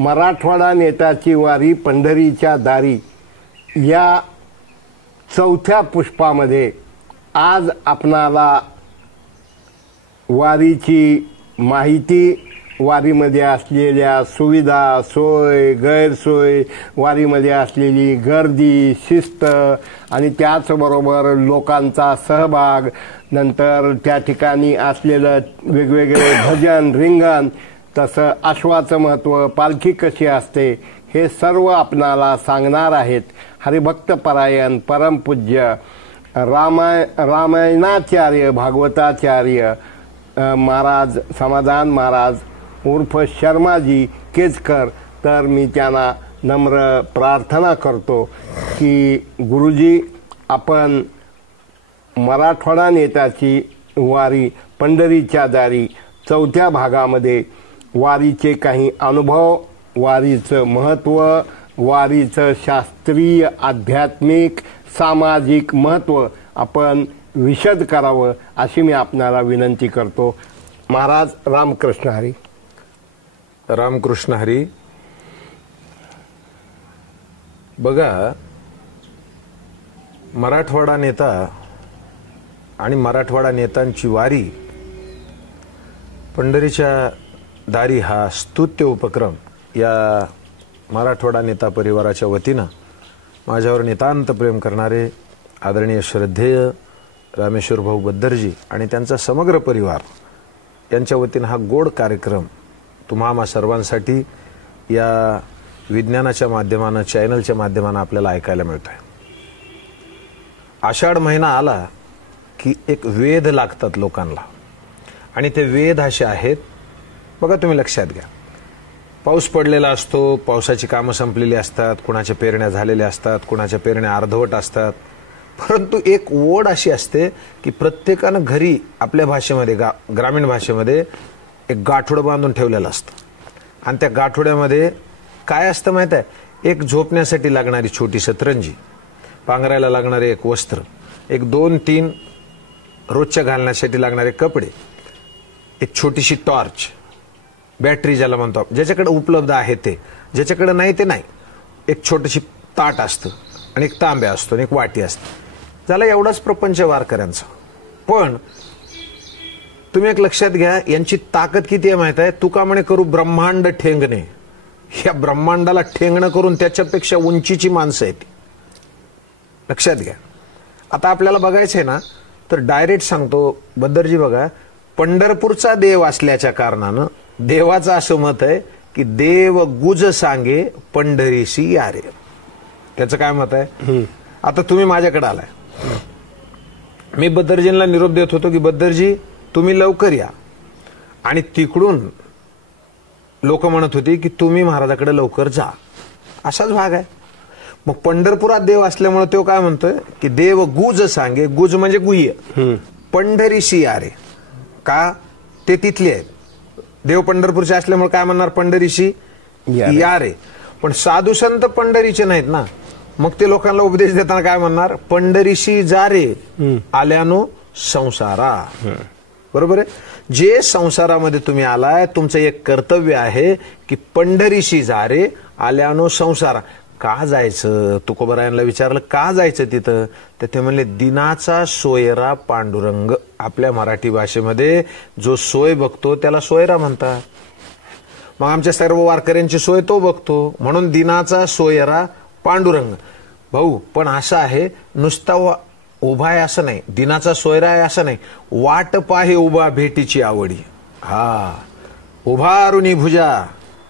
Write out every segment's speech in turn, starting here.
मराठवाडा नेताची वारी पंढरीच्या दारी या चौथ्या पुष्पामध्ये आज आपणाला वारीची माहिती, वारीमध्ये असलेल्या सुविधा, सोय, गैरसोय, वारीमध्ये असलेली गर्दी, शिस्त आणि त्याचबरोबर लोकांचा सहभाग, नंतर त्या ठिकाणी असलेलं वेगवेगळे भजन, रिंगण, तसं अश्वाचं महत्त्व, पालखी कशी असते, हे सर्व आपणाला सांगणार आहेत हरिभक्तपरायण परमपूज्य रामायणाचार्य भागवताचार्य महाराज समाधान महाराज उर्फ शर्माजी केजकर. तर मी त्यांना नम्र प्रार्थना करतो की गुरुजी, आपण मराठवाडा नेत्याची वारी पंढरीच्या दारी चौथ्या भागामध्ये वारीचे काही अनुभव, वारीचं महत्त्व, वारीचं शास्त्रीय, आध्यात्मिक, सामाजिक महत्त्व आपण विशद करावं अशी मी आपणाला विनंती करतो. महाराज रामकृष्ण हरी. रामकृष्ण हरी. बघा, मराठवाडा नेता आणि मराठवाडा नेत्यांची वारी पंढरीच्या दारी हा स्तुत्य उपक्रम या मराठवाडा नेता परिवाराच्या वतीनं माझ्यावर नितांत प्रेम करणारे आदरणीय श्रद्धेय रामेश्वर भाऊ बद्दरजी आणि त्यांचा समग्र परिवार यांच्या वतीनं हा गोड कार्यक्रम तुम्हा सर्वांसाठी या विज्ञानाच्या माध्यमानं, चॅनलच्या माध्यमानं आपल्याला ऐकायला मिळतोय. आषाढ महिना आला की एक वेध लागतात लोकांना आणि ते वेध असे आहेत. बघा, तुम्ही लक्षात घ्या, पाऊस पडलेला असतो, पावसाची कामं संपलेली असतात, कुणाच्या पेरण्या झालेल्या असतात, कुणाच्या पेरण्या अर्धवट असतात, परंतु एक ओढ अशी असते की प्रत्येकानं घरी आपल्या भाषेमध्ये, ग्रामीण भाषेमध्ये एक गाठोडं बांधून ठेवलेलं असतं आणि त्या गाठोड्यामध्ये काय असतं माहित आहे? एक झोपण्यासाठी लागणारी छोटी सतरंजी, पांघरायला लागणारे एक वस्त्र, एक 2-3 रोजच्या घालण्यासाठी लागणारे कपडे, एक छोटीशी टॉर्च, बॅटरी ज्याला म्हणतो, ज्याच्याकडे उपलब्ध आहे ते, ज्याच्याकडे नाही ते नाही, एक छोटीशी ताट असतं आणि एक तांब्या असतो आणि एक वाटी असते. झाला एवढाच प्रपंच वारकऱ्यांचा. पण तुम्ही एक लक्षात घ्या, यांची ताकद किती आहे माहित आहे? तुका म्हणे करू ब्रह्मांड ठेंगणे. या ब्रह्मांडाला ठेंगणं करून त्याच्यापेक्षा उंचीची माणसं आहेत. लक्षात घ्या. आता आपल्याला बघायचंय ना, तर डायरेक्ट सांगतो बद्दरजी, बघा, पंढरपूरचा देव असल्याच्या कारणानं देवाचं असं मत आहे की देव गुज सांगे पंढरीशी यारे. त्याचं काय मत आहे? आता तुम्ही माझ्याकडे आलाय, मी बद्दरजींना निरोप देत होतो की बद्दरजी तुम्ही लवकर या, आणि तिकडून लोक म्हणत होती की तुम्ही महाराजाकडे लवकर जा. असाच भाग आहे. मग पंढरपुरात देव असल्यामुळे तो काय म्हणतोय की देव गुज सांगे, गुज म्हणजे गुह्य, पंढरीशी यारे. का? ते तिथले आहेत. देव पंढरपूरचे असल्यामुळे काय म्हणणार? पंढरीशी यारे. पण साधू संत पंढरीचे नाहीत ना, मग ते लोकांना उपदेश देताना काय म्हणणार? पंढरीशी जा रे आल्यानो संसारा. बरोबर आहे. जे संसारामध्ये तुम्ही आलाय, तुमचं एक कर्तव्य आहे की पंढरीशी जा रे आल्यानो संसारा. का जायचं? तुकोबरायांना विचारलं का जायचं तिथं, तर ते म्हणले दिनाचा सोयरा पांडुरंग. आपल्या मराठी भाषेमध्ये जो सोय बघतो त्याला सोयरा म्हणतात. मग आमच्या सर्व वारकऱ्यांची सोय तो बघतो, म्हणून दिनाचा सोयरा पांडुरंग. भाऊ, पण असं आहे, नुसता उभा आहे असं नाही, दिनाचा सोयरा आहे असं नाही, वाट पाहे उभा भेटीची आवडी. हा, उभा अरुणी भुजा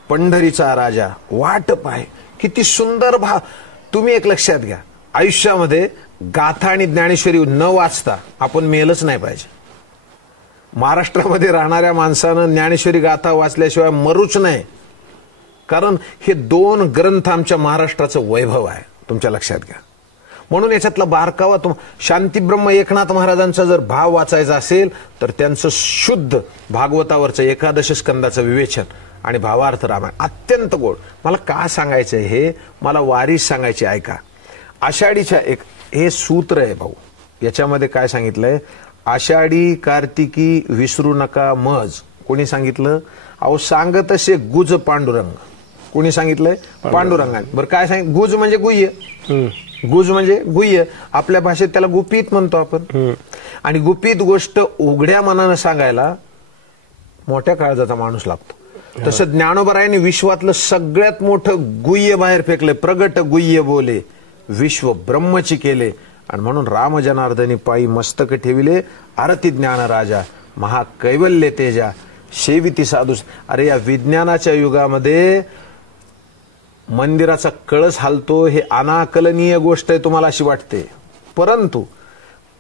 पंढरीचा राजा, वाट पाहे. किती सुंदर भाव. तुम्ही एक लक्षात घ्या, आयुष्यामध्ये गाथा आणि ज्ञानेश्वरी न वाचता आपण मेलच नाही पाहिजे. महाराष्ट्रामध्ये राहणाऱ्या माणसानं ज्ञानेश्वरी गाथा वाचल्याशिवाय मरूच नाही. कारण हे 2 ग्रंथ आमच्या महाराष्ट्राचं वैभव आहे. तुमच्या लक्षात घ्या. म्हणून याच्यातला बारकावा शांतीब्रह्म एकनाथ महाराजांचा जर भाव वाचायचा असेल तर त्यांचं शुद्ध भागवतावरचं 11 स्कंदाचं विवेचन आणि भावार्थ रामायण अत्यंत गोड. मला का सांगायचंय हे, मला वारी सांगायची. ऐका, आषाढीच्या एक हे सूत्र आहे भाऊ. याच्यामध्ये काय सांगितलंय? आषाढी कार्तिकी विसरू नका मज. कोणी सांगितलं? अहो सांगत असे गुज पांडुरंग. कोणी सांगितलंय? पांडुरंगाने. बरं काय सांगितलं? गुज म्हणजे गुह्य. गुज म्हणजे गुह्य. आपल्या भाषेत त्याला गुपित म्हणतो आपण. आणि गुपित गोष्ट उघड्या मनानं सांगायला मोठ्या काळजाचा माणूस लागतो. तसं ज्ञानोबरायांनी विश्वातलं सगळ्यात मोठं गुह्य बाहेर फेकले. प्रगट गुह्य बोले विश्व ब्रह्मची केले. आणि म्हणून राम जनार्दनी पायी मस्तक ठेविले आरती ज्ञान राजा महाकैवल्य तेजा सेविती साधू. अरे या विज्ञानाच्या युगामध्ये मंदिराचा कळस हालतो हे अनाकलनीय गोष्ट आहे तुम्हाला अशी वाटते, परंतु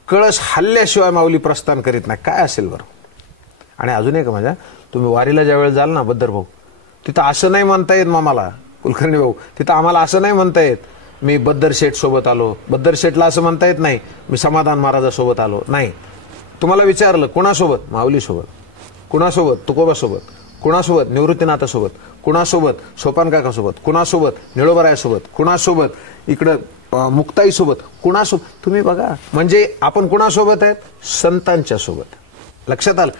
कळस हल्ल्याशिवाय माऊली प्रस्थान करीत नाही. काय असेल बरं? आणि अजून एक माझ्या, तुम्ही वारीला ज्या वेळेस जाल ना बद्दर भाऊ, तिथं असं नाही म्हणता येत मामाला कुलकर्णी भाऊ, तिथं आम्हाला असं नाही म्हणता येत मी बद्दर शेठ सोबत आलो. बद्दर शेठला असं म्हणता येत नाही मी समाधान महाराजासोबत आलो. नाही, तुम्हाला विचारलं कुणासोबत? माऊली सोबत. कुणासोबत? तुकोबासोबत. कुणासोबत? निवृत्तीनाथासोबत. कुणासोबत? सोपान काकासोबत. कुणासोबत? निळोबरायासोबत. कुणासोबत? इकडं मुक्ताईसोबत. कुणासोबत? तुम्ही बघा, म्हणजे आपण कुणासोबत आहेत? संतांच्या सोबत. लक्षात आलं?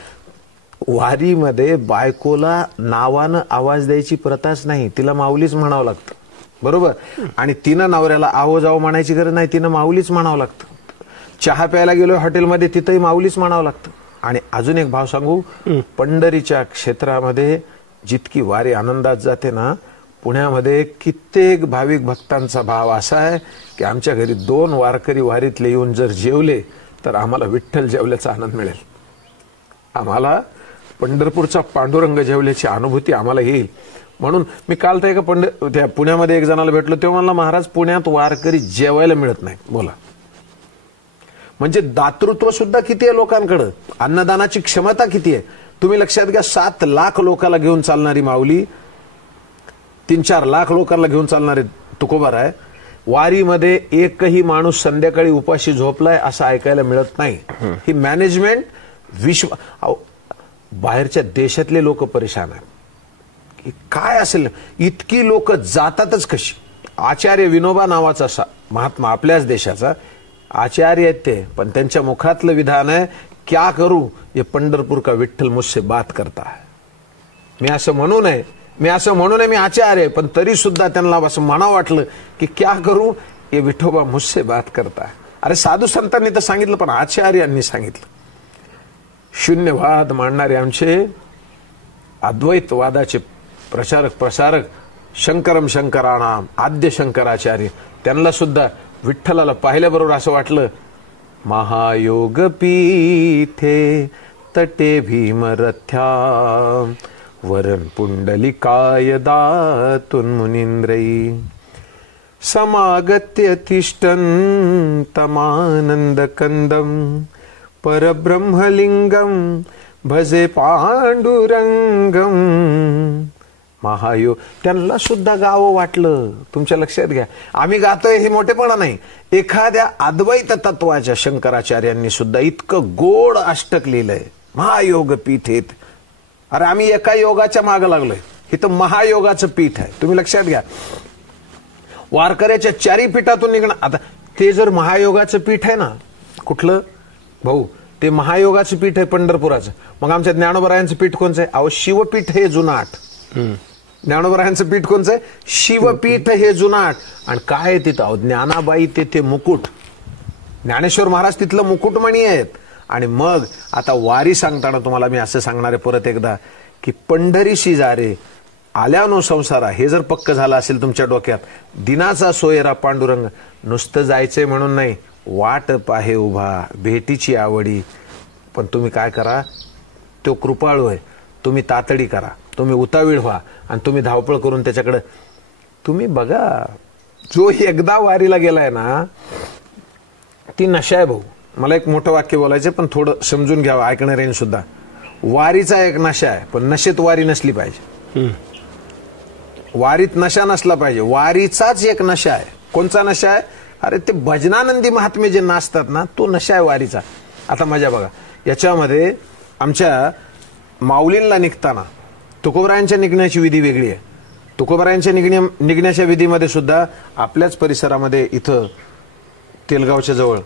वारीमध्ये बायकोला नावानं आवाज द्यायची प्रथाच नाही, तिला माऊलीच म्हणावं लागतं. बरोबर? आणि तिनं नवऱ्याला आहो जावं म्हणायची गरज नाही, तिनं माऊलीच म्हणावं लागतं. चहा प्यायला गेलोय हॉटेलमध्ये तिथंही माऊलीच म्हणावं लागतं. आणि अजून एक भाव सांगू, पंढरीच्या क्षेत्रामध्ये जितकी वारी आनंदात जाते ना, पुण्यामध्ये कित्येक भाविक भक्तांचा भाव असा आहे की आमच्या घरी 2 वारकरी वारीतले येऊन जर जेवले तर आम्हाला विठ्ठल जेवल्याचा आनंद मिळेल. आम्हाला पंढरपूरचा पांडुरंग जेवल्याची अनुभूती आम्हाला येईल. म्हणून मी काल तर त्या पुण्यामध्ये एक जणाला भेटलो, तेव्हा म्हणला महाराज पुण्यात वारकरी जेवायला मिळत नाही. बोला, म्हणजे दातृत्व सुद्धा किती आहे लोकांकडं, अन्नदानाची क्षमता किती आहे तुम्ही लक्षात घ्या. 7 लाख लोकांना घेऊन चालणारी माऊली, 3-4 लाख लोकांना घेऊन चालणारे तुकोबाराय, वारीमध्ये एकही माणूस संध्याकाळी उपाशी झोपलाय असं ऐकायला मिळत नाही. ही मॅनेजमेंट विश्व, बाहेरच्या देशातले लोक परेशान आहेत. काय असेल, इतकी लोक जातातच कशी? आचार्य विनोबा नावाचा महात्मा आपल्याच देशाचा आचार्य आहेत ते, पण त्यांच्या मुखातलं विधान आहे, क्या करू ये पंढरपूर का विठ्ठल मुझसे बात करता है. मी असं म्हणू नये मी आचार्य आहे, पण तरी सुद्धा त्यांना असं म्हणावं वाटलं की क्या करू ये विठोबा मुझसे बात करता है. अरे साधू संतांनी तर सांगितलं, पण आचार्यांनी सांगितलं. शून्यवाद मांडणारे आमचे अद्वैतवादाचे प्रसारक शंकरम शंकराणाम आद्य शंकराचार्य, त्यांना सुद्धा विठ्ठलाला पाहिल्याबरोबर असं वाटलं, महायोग पीठे तटे भीमरथ्या वरण पुंडलिकाय दातुन मुनींद्रई समागत्य तिष्ठन् तमानंद कंदम परब्रह्मलिंगम भजे पांडुरंगम. महायोग, त्यांना सुद्धा गावं वाटलं. तुमच्या लक्षात घ्या, आम्ही गातोय हे मोठेपणा नाही, एखाद्या अद्वैत तत्वाच्या शंकराचार्यांनी सुद्धा इतकं गोड अष्टक लिहिलंय, महायोग पीठेत. अरे आम्ही एका योगाच्या मागं लागलोय, इथं महायोगाचं पीठ आहे. तुम्ही लक्षात घ्या, वारकऱ्याच्या 4 पीठातून निघणं. आता ते जर महायोगाचं पीठ आहे ना, कुठलं भाऊ, ते महायोगाचं पीठ आहे पंढरपुराचं, मग आमच्या ज्ञानोबरायांचं पीठ कोणचं आहे? अहो शिवपीठ हे जुनाट. ज्ञानोबरायांचं पीठ कोणचं आहे? शिवपीठ हे जुनाट. आणि काय तिथं? अहो ज्ञानाबाई तेथे मुकुट, ज्ञानेश्वर महाराज तिथलं मुकुटमणी आहेत. आणि मग आता वारी सांगताना तुम्हाला मी असं सांगणार आहे परत एकदा की पंढरीशी जा रे आल्यानो संसारा, हे जर पक्क झालं असेल तुमच्या डोक्यात, दिनाचा सोयरा पांडुरंग, नुसतं जायचंय म्हणून नाही, वाट पाहे उभा भेटीची आवडी. पण तुम्ही काय करा, तो कृपाळू आहे, तुम्ही तातडी करा, तुम्ही उतावीळ व्हा आणि तुम्ही धावपळ करून त्याच्याकडे तुम्ही बघा. जो एकदा वारीला गेलाय ना, ती नशा आहे भाऊ. मला एक मोठं वाक्य बोलायचं, पण थोडं समजून घ्यावं ऐकणाऱ्यांनी सुद्धा. वारीचा एक नशा आहे, पण नशेत वारी नसली पाहिजे. वारीत नशा नसला पाहिजे. वारीचाच एक नशा आहे. कोणचा नशा आहे? अरे ते भजनानंदी महात्मे जे नाचतात ना, तो नशा आहे वारीचा. आता मजा बघा, याच्यामध्ये आमच्या माऊलींना निघताना तुकोबरायांच्या निघण्याची विधी वेगळी आहे. तुकोबरायांच्या निघण्याच्या विधीमध्ये सुद्धा आपल्याच परिसरामध्ये इथं तेलगावच्या जवळ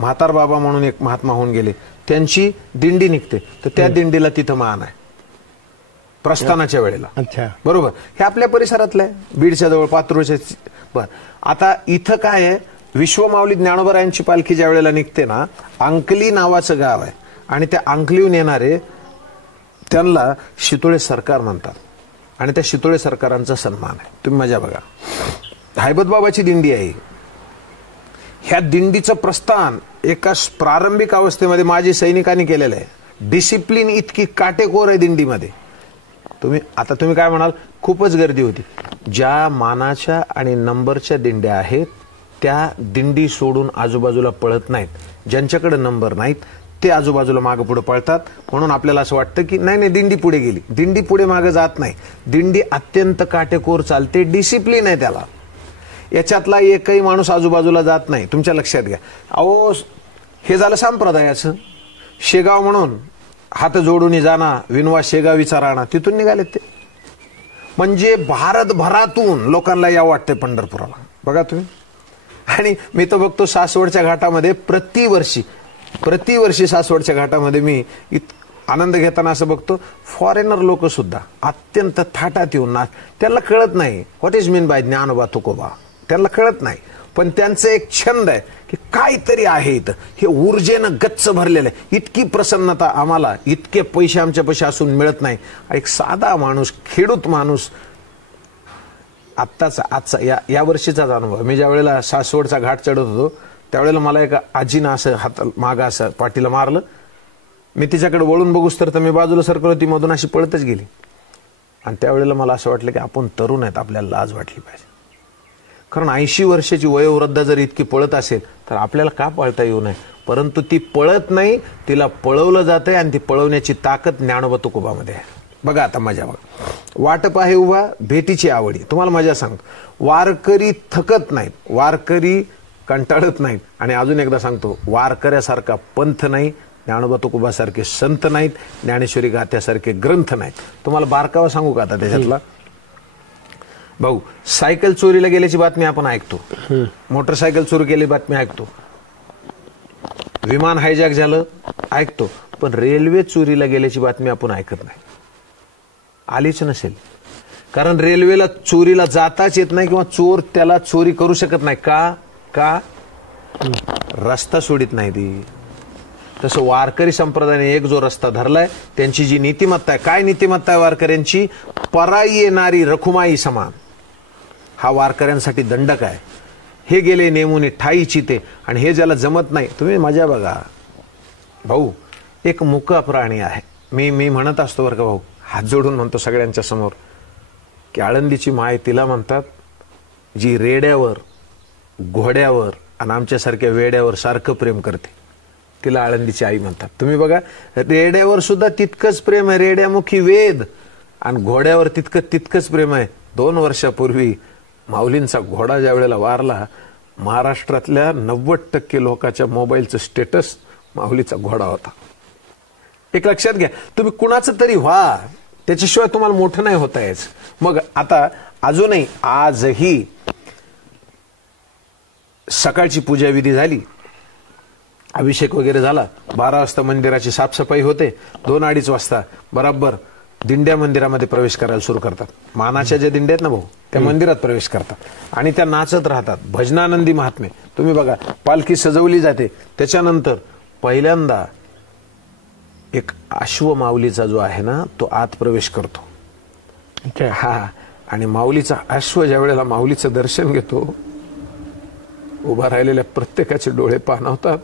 म्हातार बाबा म्हणून एक महात्मा होऊन गेले, त्यांची दिंडी निघते, तर त्या दिंडीला तिथं मान आहे. प्रस्थानाच्या वेळेला. अच्छा, बरोबर. हे आपल्या परिसरातलं आहे, बीडच्या जवळ, पात्रोच्या. बर, आता इथं काय आहे, विश्वमाऊली ज्ञानोबरायांची पालखी ज्या वेळेला निघते ना, अंकली नावाचं गाव आहे आणि त्या अंकलीहून येणारे त्यांना शितोळे सरकार म्हणतात आणि त्या शितोळे सरकारांचा सन्मान आहे. तुम्ही मजा बघा. हैबतबाबाची दिंडी आहे. ह्या दिंडीचं प्रस्थान एका प्रारंभिक अवस्थेमध्ये माजी सैनिकांनी केलेलं आहे. डिसिप्लिन इतकी काटेकोर आहे दिंडीमध्ये. तुम्ही काय म्हणाल, खूपच गर्दी होती. ज्या मानाच्या आणि नंबरच्या दिंड्या आहेत त्या दिंडी सोडून आजूबाजूला पळत नाहीत. ज्यांच्याकडे नंबर नाहीत ते आजूबाजूला मागे पुढे पळतात. म्हणून आपल्याला असं वाटतं की नाही दिंडी पुढे गेली. दिंडी पुढे मागे जात नाही. दिंडी अत्यंत काटेकोर चालते, डिसिप्लिन आहे त्याला. याच्यातला एकही माणूस आजूबाजूला जात नाही. तुमच्या लक्षात घ्या. अहो, हे झालं संप्रदायाचं. शेगाव म्हणून हात जोडून जाणा, विनवा शेगावीचा राणा, तिथून निघाले ते. म्हणजे भारतभरातून लोकांना या वाटते पंढरपुराला. बघा तुम्ही. आणि मी तर बघतो सासवडच्या घाटामध्ये प्रतिवर्षी सासवडच्या घाटामध्ये मी आनंद घेताना असं बघतो, फॉरेनर लोक सुद्धा अत्यंत थाटात येऊन ना, त्यांना कळत नाही what is mean by Dnyanoba Tukoba, त्यांना कळत नाही. पण त्यांचं एक छंद आहे की काहीतरी आहे इथं, हे ऊर्जेनं गच्च भरलेलं आहे. इतकी प्रसन्नता आम्हाला इतके पैसे आमच्या पैसे असून मिळत नाही. एक साधा माणूस, खेडूत माणूस, आजचा या वर्षीचाच अनुभव. मी ज्या वेळेला सासवडचा घाट चढत होतो त्यावेळेला मला एका आजीनं असं हात मागं असं पाठीला मारलं. मी तिच्याकडे वळून बघूस तर मी बाजूला सरकलो, ती मधून अशी पळतच गेली. आणि त्यावेळेला मला असं वाटलं की आपण तरुण आहेत, आपल्याला लाज वाटली पाहिजे. कारण 80 वर्षाची वयोवृद्ध जर इतकी पळत असेल तर आपल्याला का पळता येऊ नये. परंतु ती पळत नाही, तिला पळवलं जातंय आणि ती पळवण्याची ताकद ज्ञानोबा तुकोबामध्ये आहे. बघा आता मजा बघा. वाटप आहे उभा भेटीची आवडी. तुम्हाला मजा सांगतो, वारकरी थकत नाहीत, वारकरी कंटाळत नाहीत. आणि अजून एकदा सांगतो, वारकऱ्यासारखा पंथ नाही, ज्ञानोबा तुकोबासारखे संत नाहीत, ज्ञानेश्वरी गाथ्यासारखे ग्रंथ नाहीत. तुम्हाला बारकावा सांगू का आता त्याच्यातला. भाऊ, सायकल चोरीला गेल्याची बातमी आपण ऐकतो, मोटरसायकल चोरी केली बातमी ऐकतो, विमान हायजॅक झालं ऐकतो, पण रेल्वे चोरीला गेल्याची बातमी आपण ऐकत नाही. आलीच नसेल. कारण रेल्वेला चोरीला जाताच येत नाही किंवा चोर त्याला चोरी करू शकत नाही. का रस्ता सोडित नाही ती. तसं वारकरी संप्रदायाने एक जो रस्ता धरलाय, त्यांची जी नीतिमत्ता आहे, काय नीतिमत्ता आहे वारकऱ्यांची, पराई येणारी रखुमाई समान. हा वारकऱ्यांसाठी दंडक आहे. हे गेले नेमुनी ठाई चिते. आणि हे ज्याला जमत नाही, तुम्ही मजा बघा भाऊ. एक मुका प्राणी आहे. मी म्हणत असतो बरं का भाऊ, हात जोडून म्हणतो सगळ्यांच्या समोर, की आळंदीची माय तिला म्हणतात जी रेड्यावर, घोड्यावर आणि आमच्यासारख्या वेड्यावर सारखं प्रेम करते, तिला आळंदीची आई म्हणतात. तुम्ही बघा, रेड्यावर सुद्धा तितकंच प्रेम आहे, रेड्यामुखी वेद, आणि घोड्यावर तितकंच प्रेम आहे. 2 वर्षापूर्वी माऊलींचा घोडा ज्या वेळेला वारला, महाराष्ट्रातल्या 90% लोकांच्या मोबाईलचं स्टेटस माऊलीचा घोडा होता. एक लक्षात घ्या, तुम्ही कुणाचं तरी व्हा, त्याच्याशिवाय तुम्हाला मोठं नाही होता यायचं. मग आता अजूनही आजही सकाळची पूजाविधी झाली, अभिषेक वगैरे झाला, 12 वाजता मंदिराची साफसफाई होते, 2-2:30 वाजता बराबर दिंड्या मंदिरामध्ये प्रवेश करायला सुरू करतात. मानाच्या ज्या दिंड्या आहेत ना भाऊ, त्या मंदिरात प्रवेश करतात आणि त्या नाचत राहतात. भजनानंदी महात्मे. तुम्ही बघा, पालखी सजवली जाते, त्याच्यानंतर पहिल्यांदा एक अश्व माऊलीचा जो आहे ना, तो आत प्रवेश करतो. हा, आणि माऊलीचा अश्व ज्या वेळेला माऊलीचं दर्शन घेतो, उभा राहिलेल्या प्रत्येकाचे डोळे पाणावतात.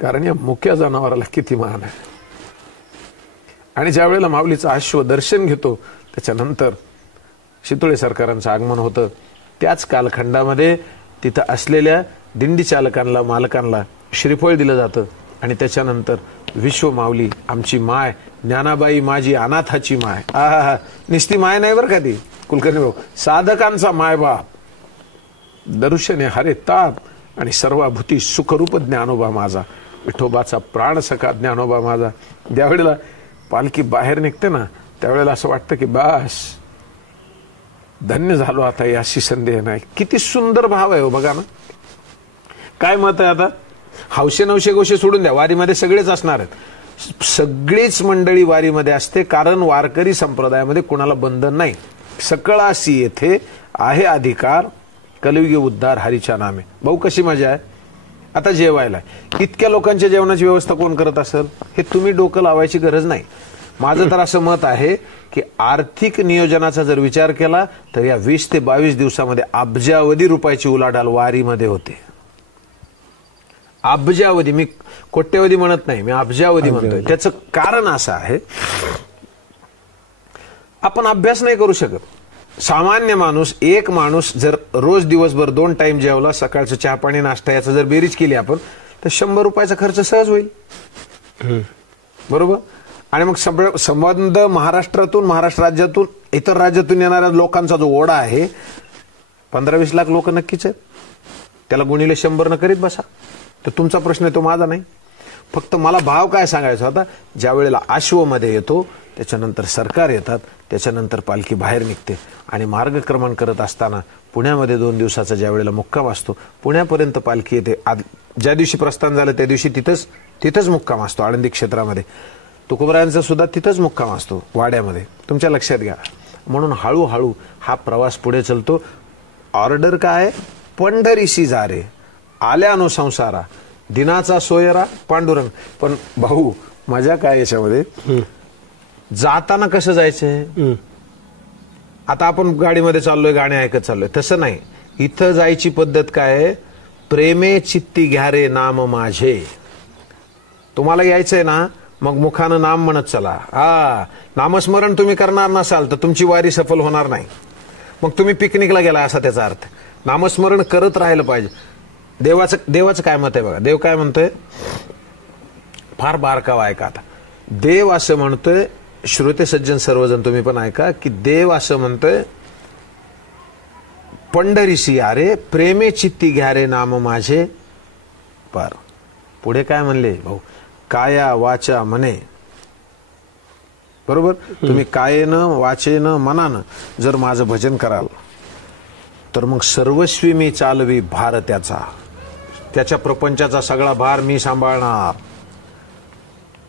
कारण या मुक्या जनावराला किती मान आहे. आणि ज्या वेळेला माऊलीचं अश्व दर्शन घेतो, त्याच्यानंतर शितोळे सरकारांचं आगमन होतं. त्याच कालखंडामध्ये तिथं असलेल्या दिंडी चालकांना, मालकांना श्रीफळ दिलं जातं. आणि त्याच्यानंतर विश्व माऊली आमची माय, ज्ञानाबाई माझी अनाथाची माय. आहा, निस्ती माय नाही बरं का ती कुलकर्णी भाऊ, साधकांचा मायबाप, दर्शने हरे ताप आणि सर्वाभूती सुखरूप ज्ञानोबा माझा, विठोबाचा प्राण सखा ज्ञानोबा माझा. ज्यावेळेला पालखी बाहेर निघते ना, त्यावेळेला असं वाटतं की बस धन्य झालो आता, याशी संदेह नाही. किती सुंदर भाव आहे हो, बघा ना. काय मत आहे आता? हौशे नवशे गोष्टी सोडून द्या, वारीमध्ये सगळेच असणार आहेत, सगळीच मंडळी वारीमध्ये असते, कारण वारकरी संप्रदायामध्ये कुणाला बंधन नाही. सकळासी येथे आहे अधिकार, कलियुगी उद्धार हरीच्या नामे. भाऊ कशी मजा आहे. आता जेवायला इतक्या लोकांच्या जेवणाची व्यवस्था कोण करत असेल हे तुम्ही डोकं लावायची गरज नाही. माझं तर असं मत आहे की आर्थिक नियोजनाचा जर विचार केला तर या 20 ते 22 दिवसामध्ये अब्जावधी रुपयाची उलाढाल वारीमध्ये होते. अब्जावधी, मी कोट्यवधी म्हणत नाही, मी अब्जावधी म्हणतोय. त्याचं कारण असं आहे, आपण अभ्यास नाही करू शकत. सामान्य माणूस, एक माणूस जर रोज दिवसभर 2 टाइम जेवला, सकाळचं चहा पाणी नाश्ता याचं जर बेरीज केली आपण, तर 100 रुपयाचा खर्च सहज होईल. बरोबर. आणि मग संबंध महाराष्ट्रातून, महाराष्ट्र राज्यातून, इतर राज्यातून येणाऱ्या लोकांचा जो ओढा आहे, 15-20 लाख लोक नक्कीच आहेत. त्याला गुणिले 100 न करीत बसा. तर तुमचा प्रश्न आहे, तो माझा नाही. फक्त मला भाव काय सांगायचा होता, ज्या वेळेला आश्वमध्ये येतो, त्याच्यानंतर सरकार येतात, त्याच्यानंतर पालखी बाहेर निघते आणि मार्गक्रमण करत असताना पुण्यामध्ये 2 दिवसाचा ज्या वेळेला मुक्काम असतो, पुण्यापर्यंत पालखी येते. ज्या दिवशी प्रस्थान झालं त्या दिवशी तिथंच मुक्काम असतो. आळंदी क्षेत्रामध्ये तुकोबरायांचा सुद्धा तिथंच मुक्काम असतो, वाड्यामध्ये. तुमच्या लक्षात घ्या. म्हणून हळूहळू हा प्रवास पुढे चलतो. ऑर्डर काय, पंढरीशी जा रे आल्यानो संसारा, दिनाचा सोयरा पांडुरंग. पण भाऊ मजा काय याच्यामध्ये, जाताना कसं जायचंय. आता आपण गाडीमध्ये चाललोय, गाणे ऐकत चाललोय, तसं नाही. इथं जायची पद्धत काय, प्रेमे चित्ती घ्या रे नाम माझे. तुम्हाला यायचंय ना, मग मुखानं नाम म्हणत चला. नामस्मरण तुम्ही करणार नसाल तर तुमची वारी सफल होणार नाही. मग तुम्ही पिकनिकला गेला असा त्याचा अर्थ. नामस्मरण करत राहिलं पाहिजे. देवाचं काय मत आहे बघा. देव काय म्हणतोय, फार बारकावा ऐका. आता देव असं म्हणतोय, श्रोते सज्जन सर्वजण तुम्ही पण ऐका, की देव असं म्हणतोय, पंढरीशी अरे प्रेमे चित्ती घ्या रे नाम माझे. पर पुढे काय म्हणले भाऊ, काया वाचा मने. बरोबर. तुम्ही कायेनं, वाचेनं, मनानं जर माझं भजन कराल तर मग सर्वस्वी मी चालवी भार त्याच्या प्रपंचाचा सगळा भार मी सांभाळणार.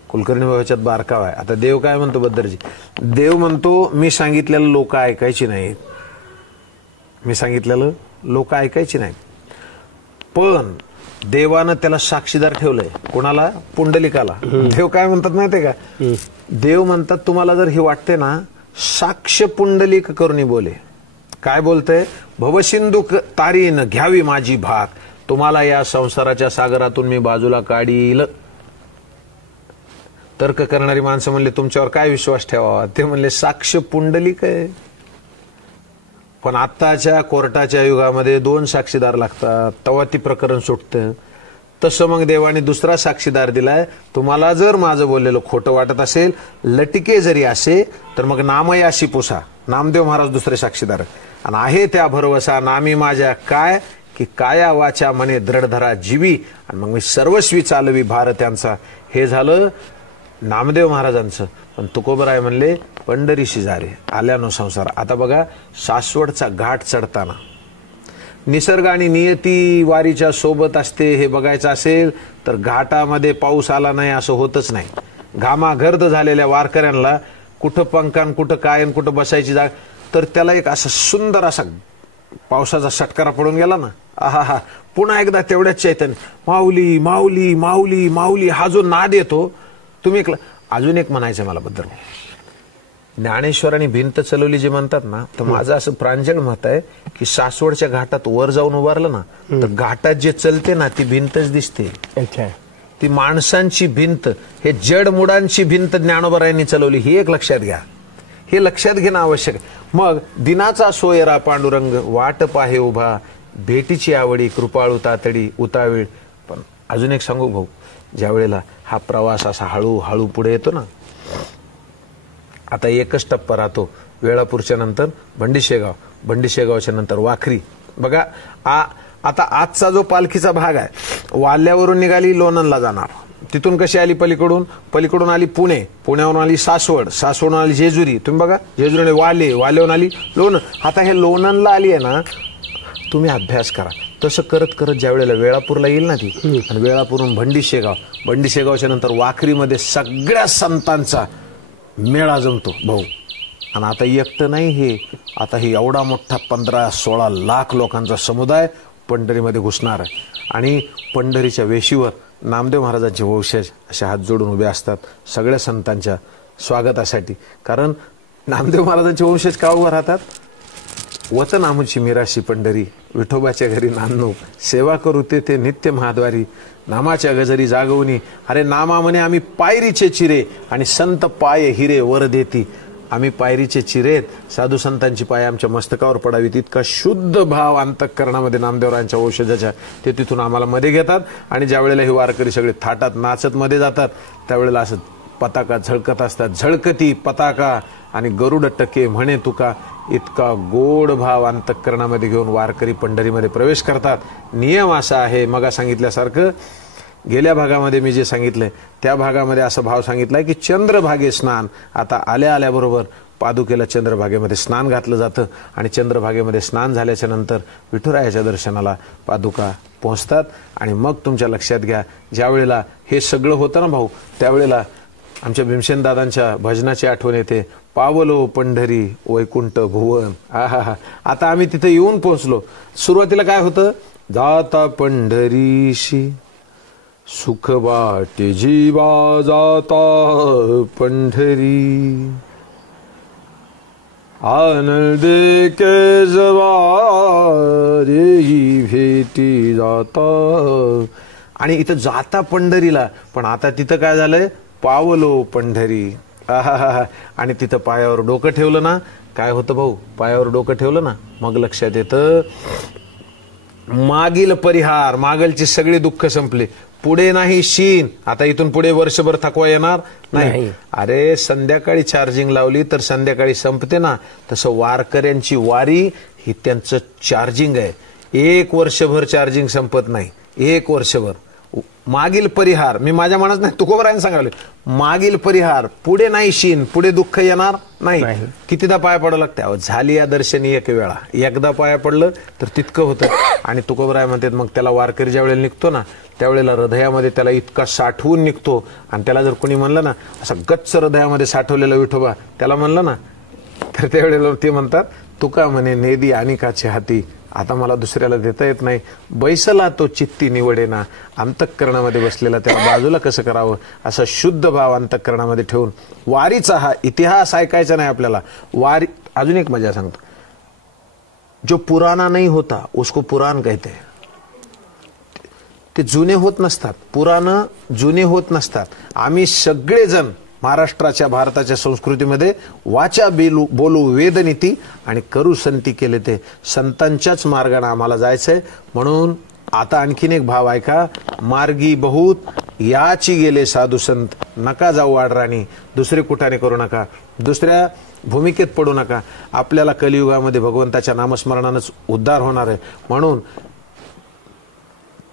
कुलकर्णी भावाच्यात बारकाव आहे. आता देव काय म्हणतो बद्दरजी, देव म्हणतो मी सांगितलेलं लोक ऐकायची नाहीत, मी सांगितलेलं लोक ऐकायची नाहीत. पण देवानं त्याला साक्षीदार ठेवलंय. कोणाला, पुंडलिकाला. देव काय म्हणतात माहितीये का, देव म्हणतात तुम्हाला जर हे वाटते ना, साक्ष पुंडलिक करुणी बोले. काय बोलतंय, भवसिंधू तारीन घ्यावी माझी भाग, तुम्हाला या संसाराच्या सागरातून मी बाजूला काढील. तर्क करणारी माणसं म्हणले तुमच्यावर काय विश्वास ठेवावा, ते म्हणले साक्ष पुंडलिक आहे. पण आत्ताच्या कोर्टाच्या युगामध्ये 2 साक्षीदार लागतात, तेव्हा ती प्रकरण सुटतं. तसं मग देवाने दुसरा साक्षीदार दिलाय. तुम्हाला जर माझं बोललेलं खोटं वाटत असेल, लटके जरी असे, तर मग नामयाशी पुसा. नामदेव महाराज दुसरे साक्षीदार. आणि आहे त्या भरवसा नामी माझ्या काय, की काया वाचा मने दृढ धरा जीवी, आणि मग मी सर्वस्वी चालवी भार त्यांचा. हे झालं नामदेव महाराजांचं. पण तुकोबराय म्हणले पंढरीशी जा रे आल्यानो संसार. आता बघा, सासवडचा घाट चढताना निसर्ग आणि नियती वारीच्या सोबत असते हे बघायचं असेल तर घाटामध्ये पाऊस आला नाही असं होतच नाही. घामाघर्द झालेल्या वारकऱ्यांना कुठं पंखान, कुठं काय, कुठं बसायची जागा, तर त्याला एक असा सुंदर असा पावसाचा षटकारा पडून गेला ना, आहा, पुन्हा एकदा तेवढ्याच चैतन्य, माऊली माऊली माऊली माऊली, हा जो नाद येतो. तुम्ही अजून एक म्हणायचं मला बद्दल, ज्ञानेश्वरांनी भिंत चलवली जे म्हणतात ना, तर माझं असं प्रांजळ मत आहे की सासवडच्या घाटात वर जाऊन उभारलं ना, तर घाटात जे चलते ना ती भिंतच दिसते. ती माणसांची भिंत, हे जड मुडांची भिंत ज्ञानोबरायांनी चलवली. ही एक लक्षात घ्या, हे लक्षात घेणं आवश्यक आहे. मग दिनाचा सोयरा पांडुरंग वाट पाहे उभा, भेटीची आवडी कृपाळू तातडी उतावीळ. पण अजून एक सांगू भाऊ, ज्या वेळेला हा प्रवास असा हळूहळू पुढे येतो ना, आता एकच टप्पा राहतो. वेळापूरच्या नंतर भंडीशेगाव, भंडीशेगावच्या नंतर वाखरी. बघा आता आजचा जो पालखीचा भाग आहे, वाल्यावरून निघाली लोणंदला जाणार, तिथून कशी आली पलीकडून, पलीकडून आली पुणे, पुण्यावरून आली सासवड, सासवडून आली जेजुरी. तुम्ही बघा, जेजुरी वाले, वाल्यावरून आली लोणंद. आता हे लोणंदला आली आहे ना, तुम्ही अभ्यास करा तसं करत करत ज्या वेळेला वेळापूरला येईल ना ती, आणि वेळापूरहून भंडी शेगावच्या नंतर वाखरीमध्ये सगळ्या संतांचा मेळा जमतो भाऊ. आणि आता एकटं नाही हे, आता हे एवढा मोठा 15-16 लाख लोकांचा समुदाय पंढरीमध्ये घुसणार आहे. आणि पंढरीच्या वेशीवर नामदेव महाराजांचे वंशज असे हात जोडून उभे असतात सगळ्या संतांच्या स्वागतासाठी. कारण नामदेव महाराजांचे वंशज का उभं राहतात? वतन आमुची मिराशी पंढरी, विठोबाच्या घरी नांदू, सेवा करू ते नित्य महाद्वारी, नामाच्या गजरी जागवणी, अरे नामा म्हणे आम्ही पायरीचे चिरे, आणि संत पाय हिरे वर देती. आम्ही पायरीचे चिरेत, साधू संतांची पाय आमच्या मस्तकावर पडावीत, इतका शुद्ध भाव अंतःकरणामध्ये नामदेवरायांच्या वंशजाच्या ते तिथून आम्हाला मध्ये घेतात. आणि ज्या वेळेला हे वारकरी सगळे थाटात नाचत मध्ये जातात त्यावेळेला असं पताका झळकत असतात, झळकती पताका आणि गरुड टके म्हणे तुका, इतका गोड भाव अंतःकरणामध्ये घेऊन वारकरी पंढरीमध्ये प्रवेश करतात. नियम असा आहे, मगा सांगितल्यासारखं गेल्या भागामध्ये मी जे सांगितलंय त्या भागामध्ये असा भाव सांगितलाय की चंद्रभागे स्नान. आता आल्याबरोबर पादुकेला चंद्रभागेमध्ये स्नान घातलं जातं आणि चंद्रभागेमध्ये स्नान झाल्याच्या नंतर विठुरायाच्या दर्शनाला पादुका पोहोचतात. आणि मग तुमच्या लक्षात घ्या, ज्या वेळेला हे सगळं होतं ना भाऊ, त्यावेळेला आमच्या भीमसेन दादांच्या भजनाची आठवण येते, पावलो पंढरी वैकुंठ भुवन. आहा, आता आम्ही तिथे येऊन पोहोचलो. सुरुवातीला काय होतं? जाता पंढरीशी सुख वाटे जीवा, जाता पंढरी आनंद के जवारी भेटी जाता. आणि इथं जाता पंढरीला, पण आता तिथं काय झालंय? पावलो पंढरी. आहा, आणि तिथं पायावर डोकं ठेवलं ना, काय होतं भाऊ? पायावर डोकं ठेवलं ना, मग लक्षात येतं मागील परिहार, मागलची सगळी दुःख संपले. पुढे नाही शीन, आता इथून पुढे वर्षभर थकवा येणार नाही. अरे संध्याकाळी चार्जिंग लावली तर संध्याकाळी संपते ना, तसं वारकऱ्यांची वारी ही त्यांचं चार्जिंग आहे. 1 वर्षभर चार्जिंग संपत नाही, 1 वर्षभर. मागील परिहार, मी माझ्या मनात नाही, तुकोबरायने सांगावले, मागील परिहार, पुढे नाही शीन, पुढे दुःख येणार नाही. कितीदा पाया पडावं लागतं? झाली या दर्शनी एक वेळा, एकदा पाया पडलं तर तितकं होतं. आणि तुकोबराय म्हणतात मग त्याला वारकरी ज्या वेळेला निघतो ना, त्यावेळेला हृदयामध्ये त्याला इतका साठवून निघतो. आणि त्याला जर कोणी म्हणलं ना असं गच्च हृदयामध्ये साठवलेला विठोबा, त्याला म्हणलं ना, तर त्यावेळेला ते म्हणतात तुका म्हणे नेदी अनिकाचे हाती, आता मला दुसऱ्याला देता येत नाही. बैसला तो चित्ती निवडेना, अंतःकरणामध्ये बसलेला त्याला बाजूला कसं करावं, असा शुद्ध भाव अंतःकरणामध्ये ठेवून वारीचा हा इतिहास ऐकायचा नाही आपल्याला. वारी अजून एक मजा सांगतो, जो पुराना नहीं होता उसको पुराण कहते हैं. ते जुने होत नसतात, पुराण जुने होत नसतात. आम्ही सगळेजण महाराष्ट्राच्या भारताच्या संस्कृतीमध्ये वाचा बोलू वेदनीती आणि करू संती केले, ते संतांच्याच मार्गाने आम्हाला जायचंय. म्हणून आता आणखीन एक भाव ऐका, मार्गी बहुत याची गेले साधू संत, नका जाऊ आडराणी, दुसरे कुठाने करू नका, दुसऱ्या भूमिकेत पडू नका. आपल्याला कलियुगामध्ये भगवंताच्या नामस्मरणानंच उद्धार होणार आहे. म्हणून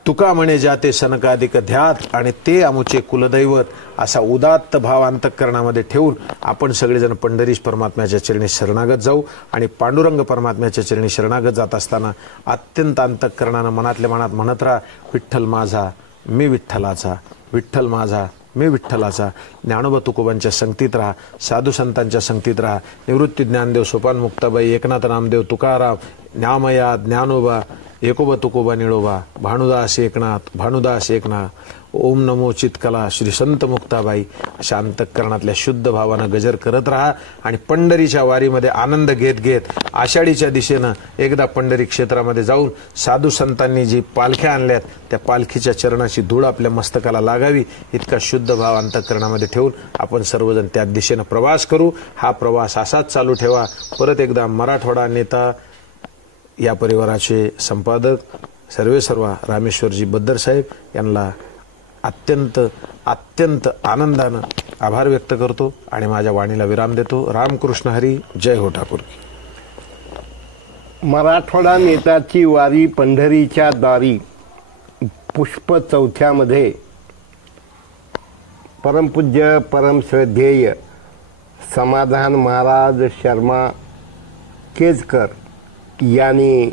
तुका म्हणे जाते सनकाधिक ध्यात, आणि ते आमुचे कुलदैवत, असा उदात्त भाव अंतःकरणामध्ये ठेवून आपण सगळेजण पंढरीश परमात्म्याच्या चरणी शरणागत जाऊ. आणि पांडुरंग परमात्म्याच्या चरणी शरणागत जात असताना अत्यंत अंतःकरणानं मनातल्या मनात म्हणत राहा, विठ्ठल माझा मी विठ्ठलाचा, विठ्ठल माझा मी विठ्ठलाचा. ज्ञानोबा तुकोबांच्या संगतीत राहा, साधू संतांच्या संगतीत राहा. निवृत्ती ज्ञानदेव, सोपान मुक्ताबाई, एकनाथ नामदेव, तुकाराम, ज्ञामया, ज्ञानोबा, एकोबा तुकोबा निळोबा, भानुदास एकनाथ, भानुदास एकनाथ, ओम नमो चितकला, श्री संत मुक्ताबाई, अशा अंतःकरणातल्या शुद्ध भावानं गजर करत राहा. आणि पंढरीच्या वारीमध्ये आनंद घेत घेत आषाढीच्या दिशेनं एकदा पंढरी क्षेत्रामध्ये जाऊन साधू संतांनी जी पालख्या आणल्यात त्या पालखीच्या चरणाची धूळ आपल्या मस्तकाला लागावी, इतका शुद्ध भाव अंतःकरणामध्ये ठेवून आपण सर्वजण त्या दिशेनं प्रवास करू. हा प्रवास असाच चालू ठेवा. परत एकदा मराठवाडा नेता या परिवाराचे संपादक सर्वेसर्वा रामेश्वरजी बद्दर साहेब यांना अत्यंत अत्यंत आनंदानं आभार व्यक्त करतो आणि माझ्या वाणीला विराम देतो. रामकृष्ण हरी, जय हो ठाकूर. मराठवाडा नेताची वारी पंढरीच्या दारी पुष्प 4मध्ये परमपूज्य परमश्रद्धेय समाधान महाराज शर्मा केजकर यांनी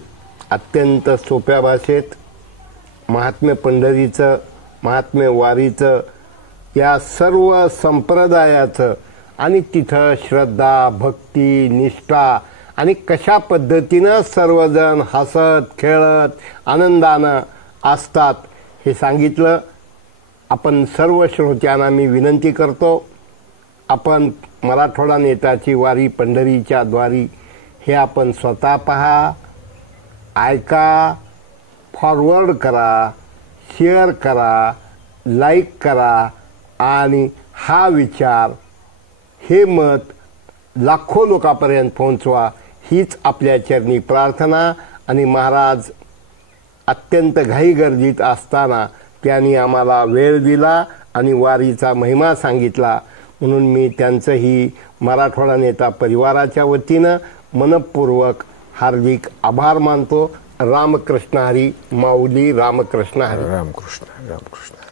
अत्यंत सोप्या भाषेत महात्म्य पंढरीचं, महात्म्य वारीचं, या सर्व संप्रदायाचं आणि तिथं श्रद्धा, भक्ती, निष्ठा आणि कशा पद्धतीनं सर्वजण हसत खेळत आनंदानं असतात हे सांगितलं. आपण सर्व श्रोत्यांना मी विनंती करतो, आपण मराठवाडा नेताची वारी पंढरीच्या द्वारी हे आपण स्वतः पहा, ऐका, फॉरवर्ड करा, शेअर करा, लाईक करा आणि हा विचार, हे मत लाखो लोकांपर्यंत पोहोचवा, हीच आपल्या चरणी प्रार्थना. आणि महाराज अत्यंत घाईगर्दीत असताना त्यांनी आम्हाला वेळ दिला आणि वारीचा महिमा सांगितला, म्हणून मी त्यांचंही मराठवाडा नेता परिवाराच्या वतीनं मनपूर्वक हार्दिक आभार मानतो. रामकृष्ण हरी. माऊली रामकृष्ण हरी. रामकृष्ण रामकृष्ण.